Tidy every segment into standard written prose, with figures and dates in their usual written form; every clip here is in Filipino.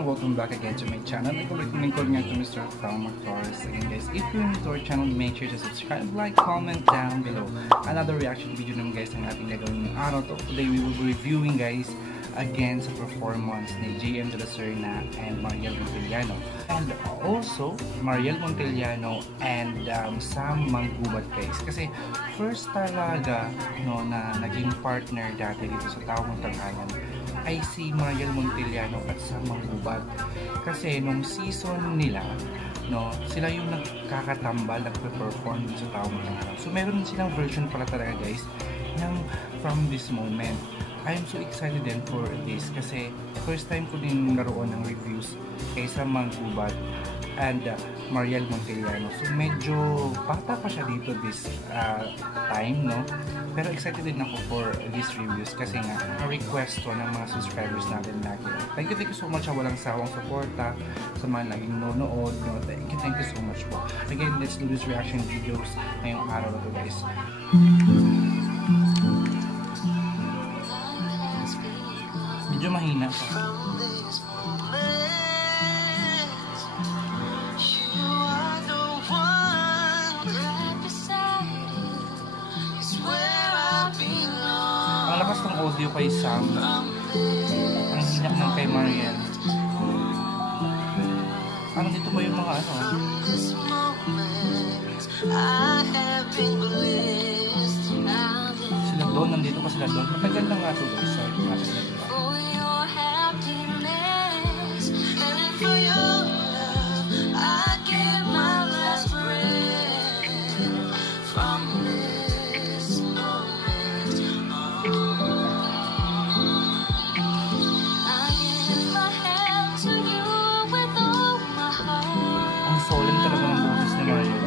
everyone, welcome back again to my channel. Nagkulit nga to Mr. Thelma Flores. Again guys, if you're new to our channel, make sure to subscribe, like, comment down below. Another reaction video naman guys ang ating gagawin ng araw to. Today we will be reviewing guys again sa performance ni JM De La Serna and Mariel Montellano. And also, Mariel Montellano and Sam Manggubat guys. Kasi first talaga no, na naging partner dati dito sa Tawang Tanghalan ay si Mariel Montellano at Sam Manggubat. Kasi nung season nila, no, sila yung nagkakatambal, nagpe-perform sa Tawang Tanghalan. So meron silang version pala talaga guys ng From This Moment. I am so excited din for this kasi first time ko din naroon ng reviews kay Sam Manggubat and Mariel Montellano. So medyo bata pa siya dito this time, no? Pero excited din ako for these reviews kasi nga na-request to ng mga subscribers natin lagi. Thank you so much sa walang sawang suporta sa mga laging nonood, no? Thank you so much po. Again, let's do this reaction videos ngayong araw na to guys. Medyo mahina pa. Ang lakas ng audio kay Sam. Ang hina ng kay Mariel. Ano dito ba yung mga ano? Sila doon, nandito pa sila doon. Matagal lang nga ito guys. Sorry, solemn talaga ng boses ni Mariel.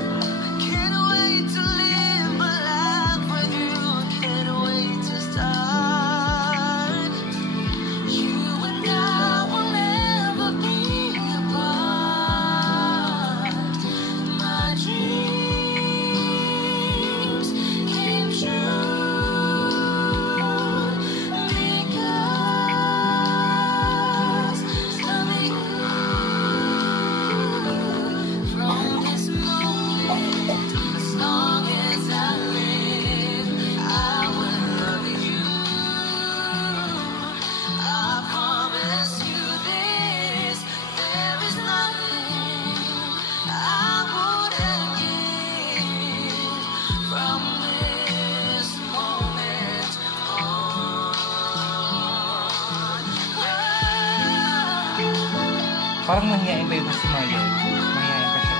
Parang mahihain ba yung si Mariel? Mahihain pa siya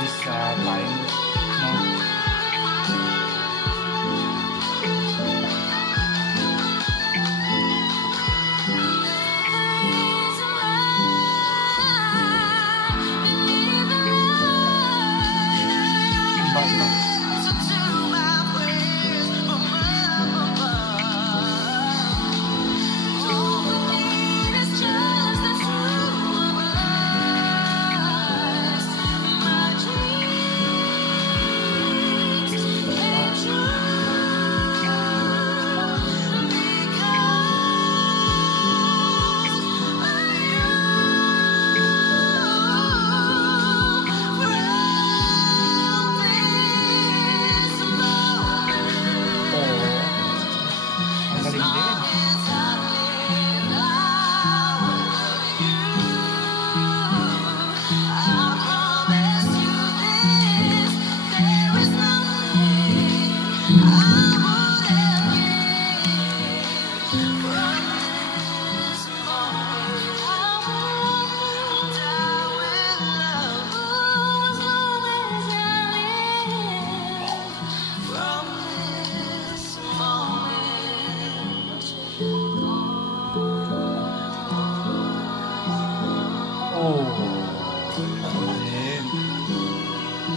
this time, no?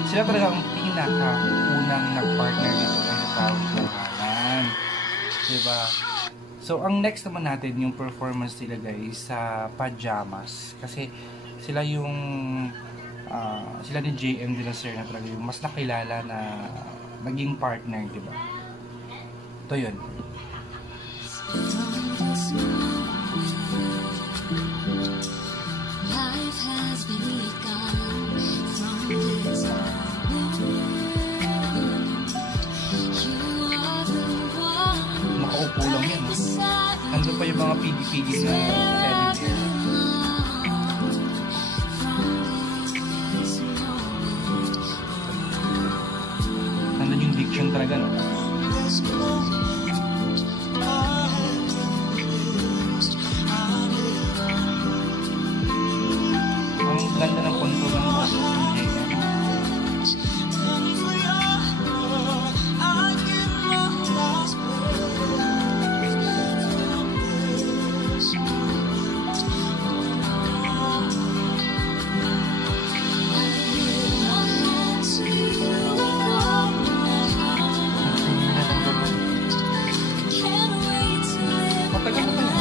Sila talaga ang pinaka-unang nag-partner dito sa Tawang Tanghalan. Diba? So, ang next naman natin yung performance nila guys sa Pajamas. Kasi sila yung sila ni JM De La Serna talaga yung mas nakilala na naging partner, diba? Ito yun. Nakaupo lang yan. Nandun pa yung mga pigi-pigi na teddy bear. Nandun yung diction talaga, no? Ang ganda ng contour ng boses ng JM. Matagal na ba yan?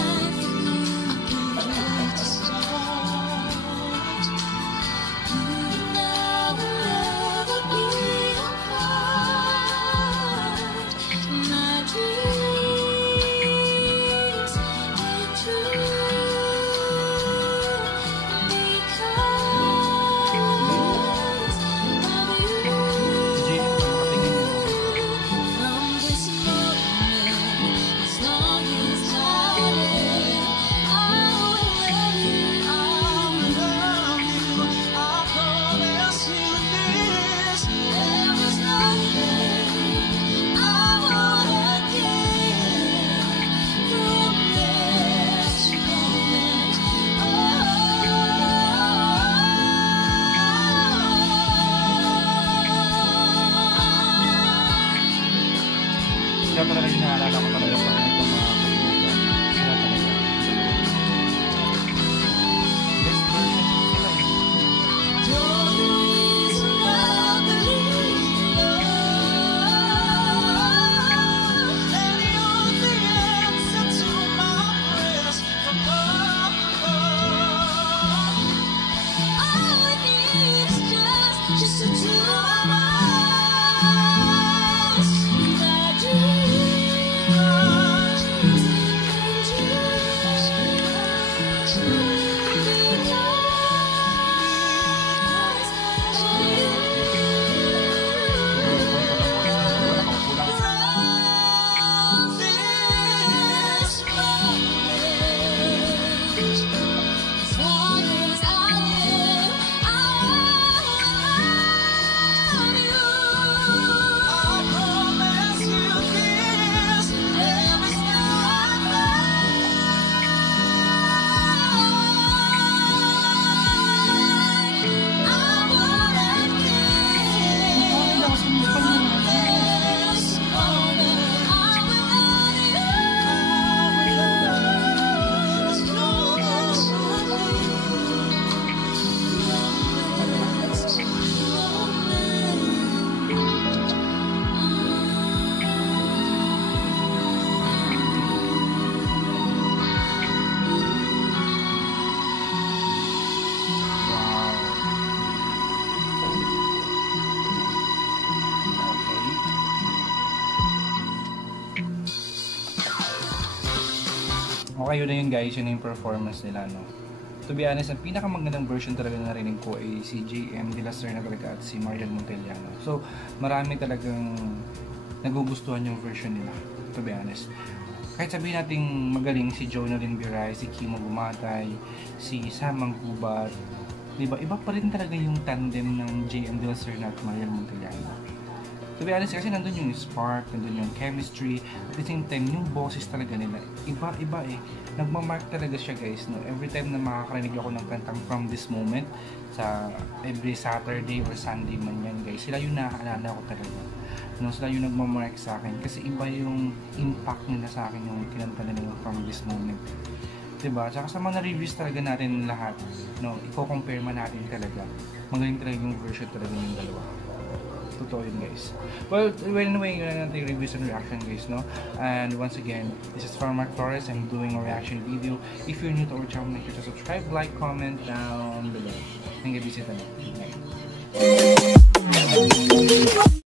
Kaya talaga yung naalala ko talaga pag itong mga kaibigan. Kaya talaga. Best version sila eh. Okay, yun na yun guys, yun na yung performance nila, no? To be honest, ang pinakamagandang version talaga na narinig ko ay si JM De La Serna talaga at si Marian Montellano. So, marami talagang nagugustuhan yung version nila, to be honest. Kahit sabihin natin magaling si Jonalyn Biray, si Kimo Bumatay, si Samang Gubat, diba? Iba pa rin talaga yung tandem ng JM De La Serna at Marian Montellano. To be honest, kasi nandun yung spark, nandun yung chemistry, at the same time, yung boses talaga nila, iba-iba eh. Nagmamark talaga siya guys, no? Every time na makakarinig ako ng kantang From This Moment, sa every Saturday or Sunday man yan guys, sila yung naaalala ko talaga. No, sila yung nagmamark sa akin, kasi iba yung impact nila sa akin yung kinanta nila yung From This Moment. Diba? Tsaka sa mga reviews talaga natin lahat, no, i-compare man natin talaga. Magaling talaga yung version talaga yung dalawa. Totoo yun guys. Well, anyway, yun na natin yung reviews and reaction guys, no? And once again, this is Farmark Flores. I'm doing a reaction video. If you're new to our channel, make sure to subscribe, like, comment down below. Thank you, visit na.